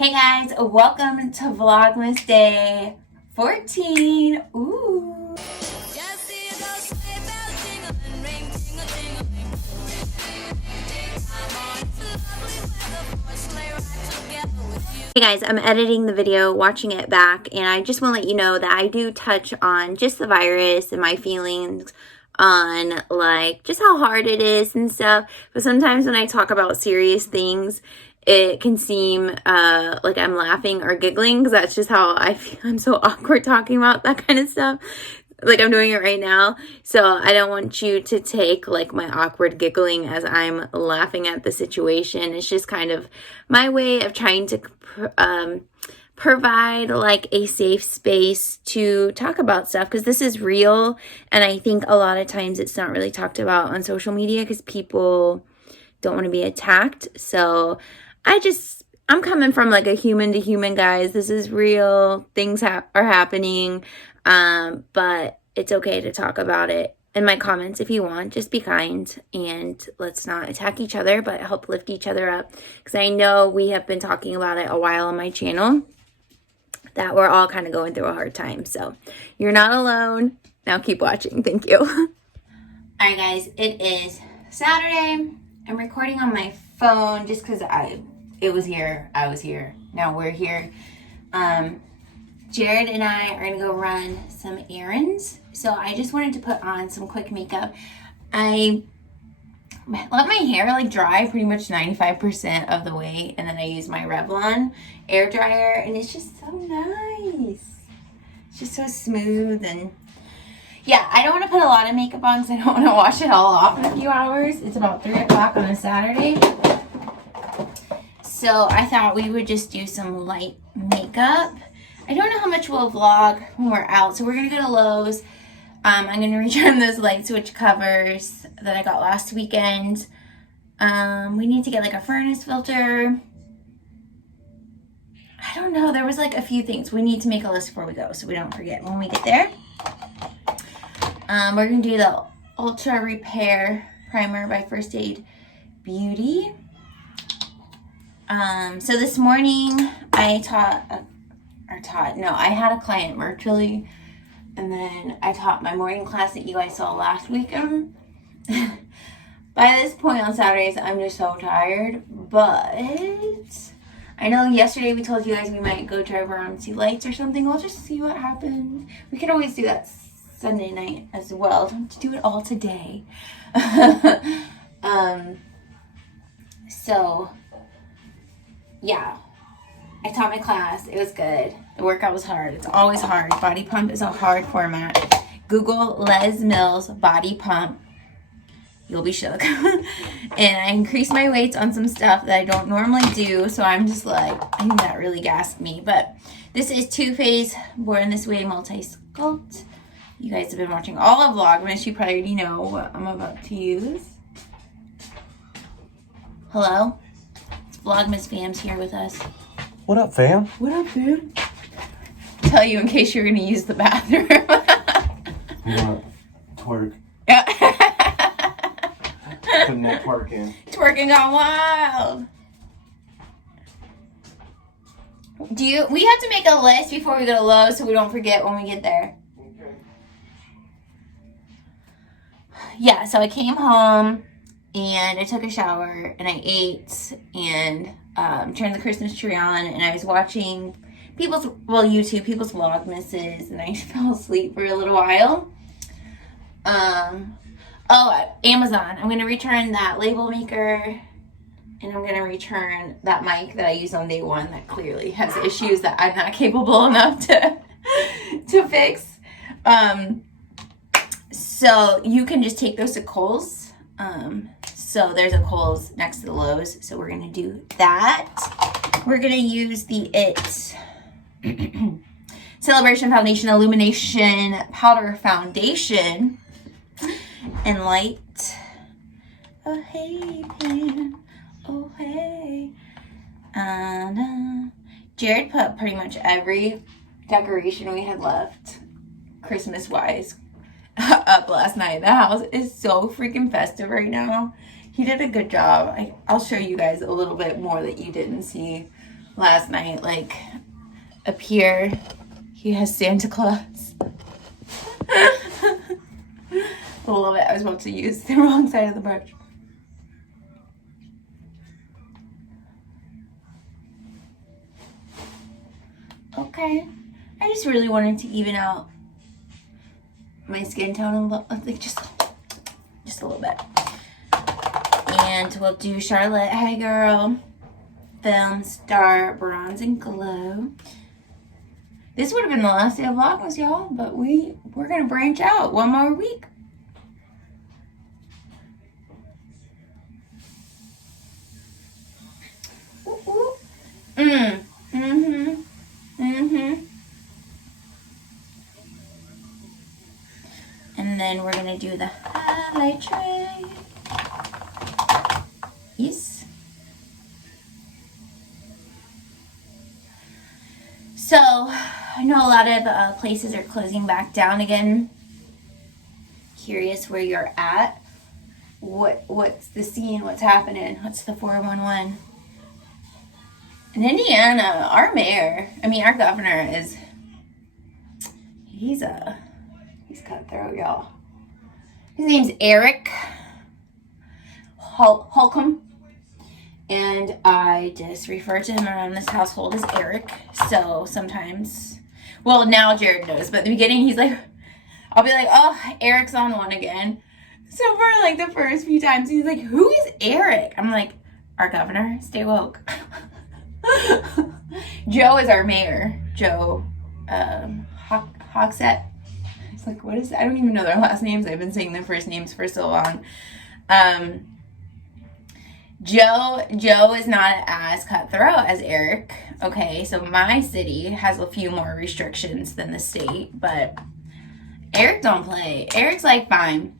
Hey guys, welcome to Vlogmas Day 14. Ooh. Hey guys, I'm editing the video, watching it back, and I just want to let you know that I do touch on just the virus and my feelings on like just how hard it is and stuff. But sometimes when I talk about serious things, it can seem like I'm laughing or giggling because that's just how I feel. I'm so awkward talking about that kind of stuff. Like I'm doing it right now. So I don't want you to take like my awkward giggling as I'm laughing at the situation. It's just kind of my way of trying to provide like a safe space to talk about stuff because this is real. And I think a lot of times it's not really talked about on social media because people don't want to be attacked. So I'm coming from like a human to human, guys. This is real. Things are happening. But it's okay to talk about it in my comments if you want. Just be kind and let's not attack each other, but help lift each other up. Because I know we have been talking about it a while on my channel that we're all kind of going through a hard time. So you're not alone. Now keep watching. Thank you. All right, guys. It is Saturday. I'm recording on my phone just because it was here. I was here. Now we're here. Jared and I are going to go run some errands. So I just wanted to put on some quick makeup. I let my hair like dry pretty much 95% of the way. And then I use my Revlon air dryer. And it's just so nice. It's just so smooth. And yeah, I don't want to put a lot of makeup on because I don't want to wash it all off in a few hours. It's about 3 o'clock on a Saturday. So I thought we would just do some light makeup. I don't know how much we'll vlog when we're out, so we're going to go to Lowe's. I'm going to return those light switch covers that I got last weekend. We need to get like a furnace filter. I don't know. There was like a few things. We need to make a list before we go so we don't forget when we get there. We're going to do the Ultra Repair Primer by First Aid Beauty. So this morning I had a client virtually, and then I taught my morning class that you guys saw last weekend. By this point on Saturdays, I'm just so tired, but I know yesterday we told you guys we might go drive around and see lights or something. We'll just see what happens. We could always do that Sunday night as well. Don't have to do it all today. So yeah, I taught my class. It was good. The workout was hard. It's always hard. Body pump is a hard format. Google Les Mills body pump. You'll be shook. And I increased my weights on some stuff that I don't normally do. So I'm just like, I think that really gassed me. But this is Too Faced Born This Way Multi-Sculpt. You guys have been watching all of Vlogmas. You probably already know what I'm about to use. Hello? Vlogmas fam's here with us. What up, fam? What up, fam? Tell you in case you're gonna use the bathroom. You want to twerk? Yeah. Putting that twerk in. Twerking gone wild. We have to make a list before we go to Lowe's so we don't forget when we get there. Okay. Yeah, so I came home and I took a shower and I ate and turned the Christmas tree on, and I was watching people's Vlogmases, and I fell asleep for a little while. Amazon. I'm going to return that label maker, and I'm going to return that mic that I used on day one that clearly has issues that I'm not capable enough to fix. So you can just take those to Kohl's. So there's a Kohl's next to the Lowe's. So we're going to do that. We're going to use the IT Celebration Foundation Illumination Powder Foundation and light. Oh, hey, Pan. Oh, hey. And Jared put pretty much every decoration we had left, Christmas-wise, up last night. The house is so freaking festive right now. He did a good job. I'll show you guys a little bit more that you didn't see last night, like, up here, he has Santa Claus. I love it. I was about to use the wrong side of the brush. Okay. I just really wanted to even out my skin tone a little, like just a little bit. And we'll do Charlotte, Hey Girl, Film Star, Bronze and Glow. This would have been the last day of Vlogmas, y'all, but we're gonna branch out one more week. Ooh, ooh. And then we're gonna do the highlight tray. Yes. So, I know a lot of places are closing back down again. Curious where you're at. What's the scene? What's happening? What's the 411? In Indiana, our governor is, he's cutthroat, y'all. His name's Eric Holcomb, and I just refer to him around this household as Eric. So sometimes, well, now Jared knows, but at the beginning he's like, I'll be like, oh, Eric's on one again. So for like the first few times, he's like, who is Eric? I'm like, our governor, stay woke. Joe is our mayor, Joe Hogsett. It's like, what is that? I don't even know their last names. I've been saying their first names for so long. Joe is not as cutthroat as Eric. Okay, so my city has a few more restrictions than the state, but Eric don't play. Eric's like, fine.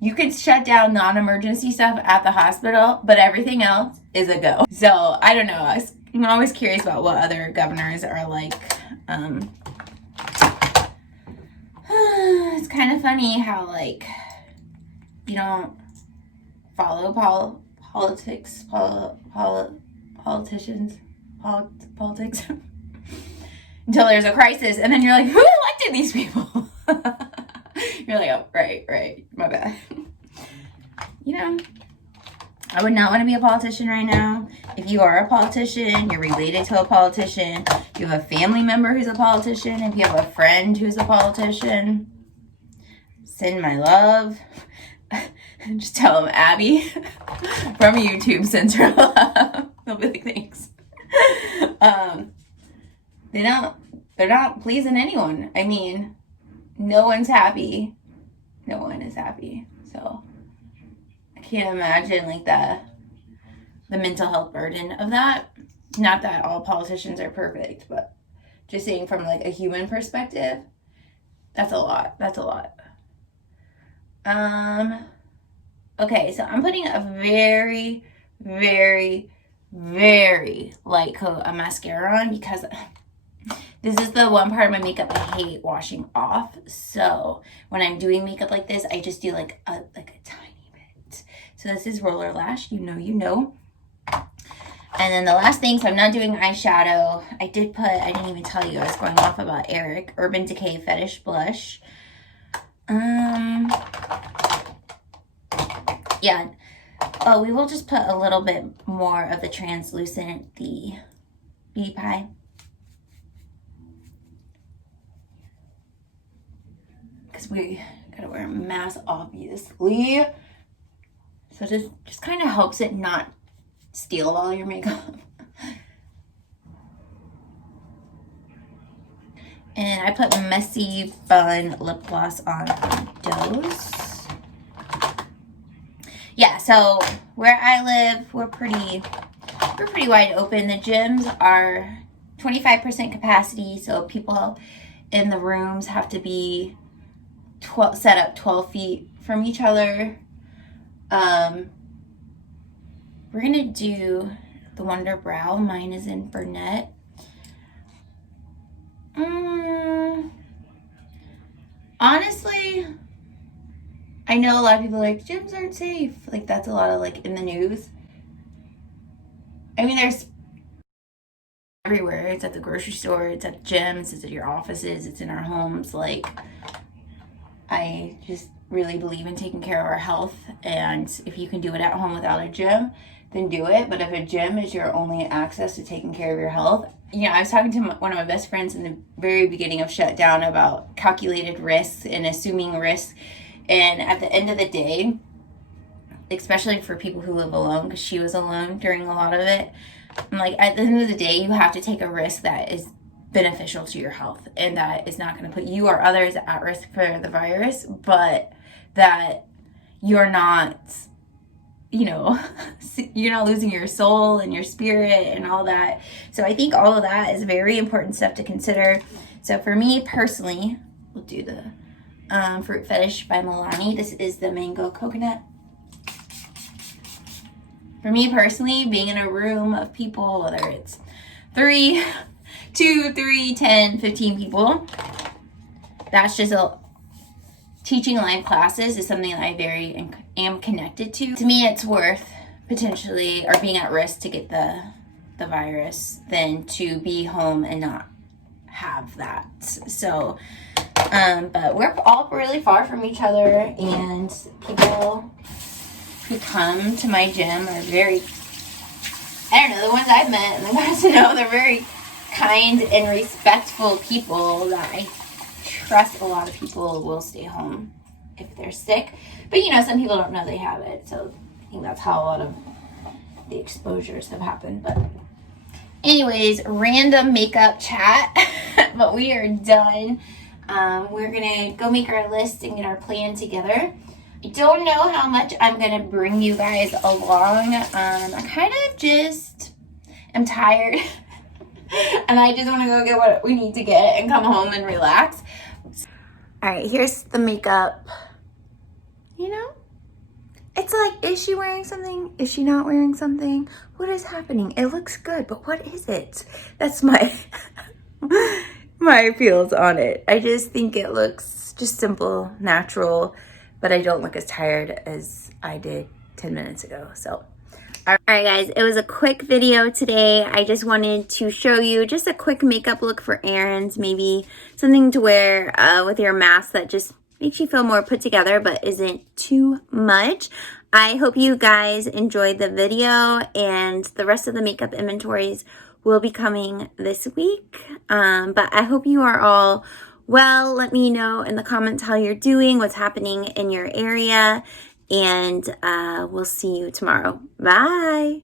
You could shut down non-emergency stuff at the hospital, but everything else is a go. So, I don't know. I'm always curious about what other governors are like. It's kind of funny how, like, you don't follow politics until there's a crisis, and then you're like, who elected these people? You're like, oh, right, my bad. You know, I would not want to be a politician right now. If you are a politician, you're related to a politician, you have a family member who's a politician, if you have a friend who's a politician, send my love. Just tell them Abby from YouTube sends her love. They'll be like, thanks. They're not pleasing anyone. I mean, no one's happy. No one is happy. So I can't imagine like the mental health burden of that. Not that all politicians are perfect, but just saying from like a human perspective, that's a lot. Okay, so I'm putting a very, very, very light coat of mascara on because this is the one part of my makeup I hate washing off. So when I'm doing makeup like this, I just do like a tiny bit. So this is Roller Lash, you know. And then the last thing, so I'm not doing eyeshadow. I didn't even tell you I was going off about Eric, Urban Decay Fetish Blush. Yeah. Oh, we will just put a little bit more of the translucent, the Beauty Pie. Because we gotta wear a mask, obviously. So this just kind of helps it not steal all your makeup. And I put Messy Fun lip gloss on those. Yeah, so where I live, we're pretty wide open. The gyms are 25% capacity, so people in the rooms have to be set up 12 feet from each other. We're gonna do the Wonder Brow. Mine is in Burnett. Honestly, I know a lot of people are like, gyms aren't safe. Like, that's a lot of, like, in the news. I mean, there's everywhere. It's at the grocery store, it's at gyms, it's at your offices, it's in our homes. Like, I just really believe in taking care of our health, and if you can do it at home without a gym, then do it. But if a gym is your only access to taking care of your health, I was talking to one of my best friends in the very beginning of shutdown about calculated risks and assuming risks. And at the end of the day, especially for people who live alone, because she was alone during a lot of it, I'm like, at the end of the day, you have to take a risk that is beneficial to your health and that is not going to put you or others at risk for the virus, but that you're not, you're not losing your soul and your spirit and all that. So I think all of that is very important stuff to consider. So for me personally, we'll do the Fruit Fetish by Milani. This is the mango coconut. For me personally, being in a room of people, whether it's 2, 3, 10, 15 people, that's just teaching live classes is something that I am connected to. To me, it's worth potentially, or being at risk to get the virus than to be home and not have that. So, but we're all really far from each other, and people who come to my gym are very, the ones I've met and the ones to know, they're very kind and respectful people that I trust. A lot of people will stay home if they're sick, but some people don't know they have it, so I think that's how a lot of the exposures have happened. But anyways, random makeup chat, but we are done. We're gonna go make our list and get our plan together. I don't know how much I'm gonna bring you guys along. I kind of just am tired and I just want to go get what we need to get and come home and relax. All right, here's the makeup. It's like, is she wearing something? Is she not wearing something? What is happening? It looks good, but what is it? That's my my feels on it. I just think it looks just simple, natural, but I don't look as tired as I did 10 minutes ago. So, all right, guys, it was a quick video today. I just wanted to show you just a quick makeup look for errands, maybe something to wear with your mask that just makes you feel more put together but isn't too much. I hope you guys enjoyed the video, and the rest of the makeup inventories will be coming this week. But I hope you are all well. Let me know in the comments how you're doing, what's happening in your area, and we'll see you tomorrow. Bye.